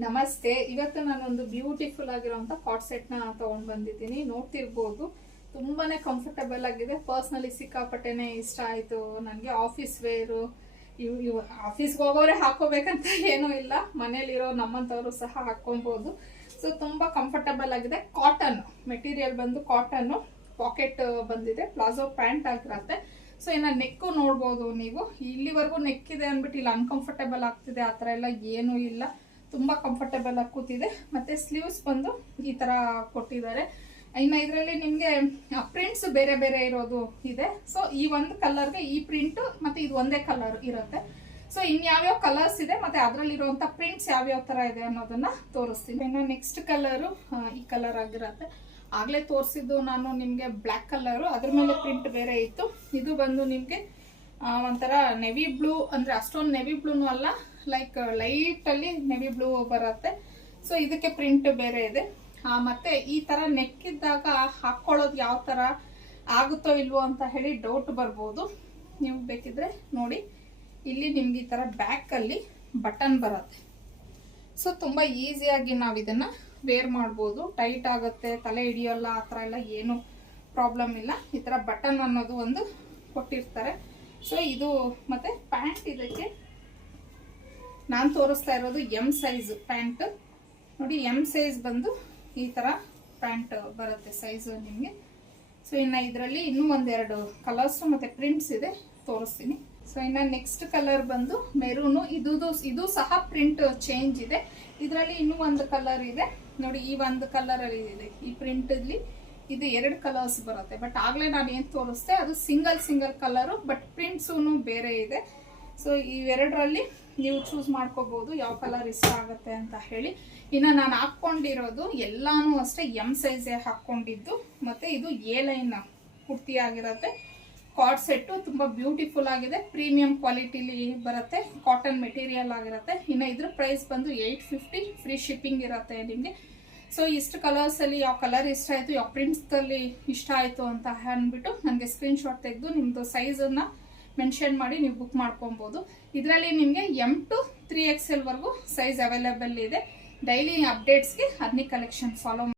ನಮಸ್ತೆ. ಇವತ್ತು ನಾನೊಂದು ಬ್ಯೂಟಿಫುಲ್ ಆಗಿರುವಂತ ಕಾಟ್ ಸೆಟ್ ನ ತಗೊಂಡ್ ಬಂದಿದ್ದೀನಿ. ನೋಡ್ತಿರ್ಬೋದು, ತುಂಬಾನೇ ಕಂಫರ್ಟಬಲ್ ಆಗಿದೆ. ಪರ್ಸನಲಿ ಸಿಕ್ಕಾಪಟ್ಟೆನೆ ಇಷ್ಟ ಆಯ್ತು ನನಗೆ. ಆಫೀಸ್ ವೇರು, ಆಫೀಸ್ಗೆ ಹೋಗೋರೆ ಹಾಕೋಬೇಕಂತ ಏನೂ ಇಲ್ಲ, ಮನೇಲಿರೋ ನಮ್ಮಂತವರು ಸಹ ಹಾಕೊಬಹುದು. ಸೊ ತುಂಬಾ ಕಂಫರ್ಟಬಲ್ ಆಗಿದೆ. ಕಾಟನ್ ಮೆಟೀರಿಯಲ್ ಬಂದು ಕಾಟನ್, ಪಾಕೆಟ್ ಬಂದಿದೆ, ಪ್ಲಾಜೋ ಪ್ಯಾಂಟ್ ಆಗಿರತ್ತೆ. ಸೊ ಇನ್ನ ನೆಕ್ ನೋಡ್ಬೋದು ನೀವು. ಇಲ್ಲಿವರೆಗೂ ನೆಕ್ ಇದೆ ಅಂದ್ಬಿಟ್ಟು ಇಲ್ಲಿ ಅನ್ಕಂಫರ್ಟಬಲ್ ಆಗ್ತಿದೆ ಆತರ ಎಲ್ಲ ಏನೂ ಇಲ್ಲ. ತುಂಬಾ ಕಂಫರ್ಟಬಲ್ ಆಗಿ ಕೂತಿದೆ. ಮತ್ತೆ ಸ್ಲೀವ್ಸ್ ಬಂದು ಈ ತರ ಕೊಟ್ಟಿದ್ದಾರೆ. ಇನ್ನು ಇದರಲ್ಲಿ ನಿಮ್ಗೆ ಪ್ರಿಂಟ್ಸ್ ಬೇರೆ ಬೇರೆ ಇರೋದು ಇದೆ. ಸೊ ಈ ಒಂದು ಕಲರ್ಗೆ ಈ ಪ್ರಿಂಟ್ ಮತ್ತೆ ಇದು ಒಂದೇ ಕಲರ್ ಇರುತ್ತೆ. ಸೊ ಇನ್ಯಾವ್ಯಾವ ಕಲರ್ಸ್ ಇದೆ ಮತ್ತೆ ಅದರಲ್ಲಿ ಇರುವಂತ ಪ್ರಿಂಟ್ಸ್ ಯಾವ್ಯಾವ ತರ ಇದೆ ಅನ್ನೋದನ್ನ ತೋರಿಸ್ತೀನಿ. ಇನ್ನು ನೆಕ್ಸ್ಟ್ ಕಲರ್ ಈ ಕಲರ್ ಆಗಿರತ್ತೆ. ಆಗ್ಲೇ ತೋರಿಸಿದ್ದು ನಾನು ನಿಮ್ಗೆ ಬ್ಲಾಕ್ ಕಲರ್, ಅದ್ರ ಮೇಲೆ ಪ್ರಿಂಟ್ ಬೇರೆ ಇತ್ತು. ಇದು ಬಂದು ನಿಮ್ಗೆ ಒಂಥರ ನೆವಿ ಬ್ಲೂ, ಅಂದ್ರೆ ಅಷ್ಟೊಂದು ನೆವಿ ಬ್ಲೂನು ಅಲ್ಲ, ಲೈಕ್ ಲೈಟ್ ಅಲ್ಲಿ ನೆವಿ ಬ್ಲೂ ಬರುತ್ತೆ. ಸೊ ಇದಕ್ಕೆ ಪ್ರಿಂಟ್ ಬೇರೆ ಇದೆ. ಮತ್ತೆ ಈ ತರ ನೆಕ್ ಇದ್ದಾಗ ಹಾಕೊಳ್ಳೋದು ಯಾವ ತರ ಆಗುತ್ತೋ ಇಲ್ವೋ ಅಂತ ಹೇಳಿ ಡೌಟ್ ಬರ್ಬೋದು. ನೀವು ಬೇಕಿದ್ರೆ ನೋಡಿ, ಇಲ್ಲಿ ನಿಮ್ಗೆ ಈ ತರ ಬ್ಯಾಕ್ ಅಲ್ಲಿ ಬಟನ್ ಬರುತ್ತೆ. ಸೊ ತುಂಬಾ ಈಸಿಯಾಗಿ ನಾವು ಇದನ್ನ ವೇರ್ ಮಾಡ್ಬೋದು. ಟೈಟ್ ಆಗುತ್ತೆ, ತಲೆ ಹಿಡಿಯೋಲ್ಲ, ಆ ತರ ಎಲ್ಲ ಏನು ಪ್ರಾಬ್ಲಮ್ ಇಲ್ಲ. ಈ ತರ ಬಟನ್ ಅನ್ನೋದು ಒಂದು ಕೊಟ್ಟಿರ್ತಾರೆ. ಸೊ ಇದು ಮತ್ತೆ ಪ್ಯಾಂಟ್, ಇದಕ್ಕೆ ನಾನು ತೋರಿಸ್ತಾ ಇರೋದು ಎಂ ಸೈಜ್ ಪ್ಯಾಂಟ್. ನೋಡಿ, ಎಂ ಸೈಜ್ ಬಂದು ಈ ತರ ಪ್ಯಾಂಟ್ ಬರುತ್ತೆ ಸೈಜ್ ನಿಮಗೆ. ಸೊ ಇನ್ನ ಇದರಲ್ಲಿ ಇನ್ನೂ ಒಂದೆರಡು ಕಲರ್ಸ್ ಮತ್ತೆ ಪ್ರಿಂಟ್ಸ್ ಇದೆ, ತೋರಿಸ್ತೀನಿ. ಸೊ ಇನ್ನ ನೆಕ್ಸ್ಟ್ ಕಲರ್ ಬಂದು ಮೆರೂನು. ಇದು ಸಹ ಪ್ರಿಂಟ್ ಚೇಂಜ್ ಇದೆ. ಇದರಲ್ಲಿ ಇನ್ನೂ ಒಂದು ಕಲರ್ ಇದೆ ನೋಡಿ. ಈ ಒಂದು ಕಲರ್ ಅಲ್ಲಿ ಇದೆ ಈ ಪ್ರಿಂಟ್ ಅಲ್ಲಿ. ಇದು ಎರಡು ಕಲರ್ಸ್ ಬರುತ್ತೆ. ಬಟ್ ಆಗ್ಲೇ ನಾನು ಏನ್ ತೋರಿಸ್ತೆ ಅದು ಸಿಂಗಲ್ ಕಲರ್, ಬಟ್ ಪ್ರಿಂಟ್ಸೂ ಬೇರೆ ಇದೆ. ಸೊ ಇವೆರಡರಲ್ಲಿ ನೀವು ಚೂಸ್ ಮಾಡ್ಕೋಬಹುದು ಯಾವ ಕಲರ್ ಇಷ್ಟ ಆಗುತ್ತೆ ಅಂತ ಹೇಳಿ. ಇನ್ನು ನಾನು ಹಾಕೊಂಡಿರೋದು ಎಲ್ಲಾನು ಅಷ್ಟೇ ಎಂ ಸೈಜ್ ಹಾಕೊಂಡಿದ್ದು. ಮತ್ತೆ ಇದು ಎ ಲೈನ್ ಕುರ್ತಿ ಆಗಿರತ್ತೆ. ಕಾಟ್ ಸೆಟ್ ತುಂಬಾ ಬ್ಯೂಟಿಫುಲ್ ಆಗಿದೆ. ಪ್ರೀಮಿಯಂ ಕ್ವಾಲಿಟಿಲಿ ಬರುತ್ತೆ, ಕಾಟನ್ ಮೆಟೀರಿಯಲ್ ಆಗಿರುತ್ತೆ. ಇನ್ನು ಇದ್ರ ಪ್ರೈಸ್ ಬಂದು 850, ಫ್ರೀ ಶಿಪ್ಪಿಂಗ್ ಇರುತ್ತೆ ನಿಮಗೆ. ಸೊ ಇಷ್ಟು ಕಲರ್ಸ್ ಅಲ್ಲಿ ಯಾವ ಕಲರ್ ಇಷ್ಟ ಆಯ್ತು, ಯಾವ ಪ್ರಿಂಟ್ಸ್ ಅಲ್ಲಿ ಇಷ್ಟ ಆಯ್ತು ಅಂತ ಅಂದ್ಬಿಟ್ಟು ನನಗೆ ಸ್ಕ್ರೀನ್ ಶಾಟ್ ತೆಗೆದು ನಿಮ್ದು ಸೈಜ್ ಅನ್ನ ಮೆನ್ಷನ್ ಮಾಡಿ ನೀವು ಬುಕ್ ಮಾಡ್ಕೊಬಹುದು. ಇದರಲ್ಲಿ ನಿಮಗೆ M to 3XL ವರೆಗೂ ಸೈಜ್ ಅವೈಲೇಬಲ್ ಇದೆ. ಡೈಲಿ ಅಪ್ಡೇಟ್ಸ್ಗೆ ಅರ್ನಿ ಕಲೆಕ್ಷನ್ ಫಾಲೋ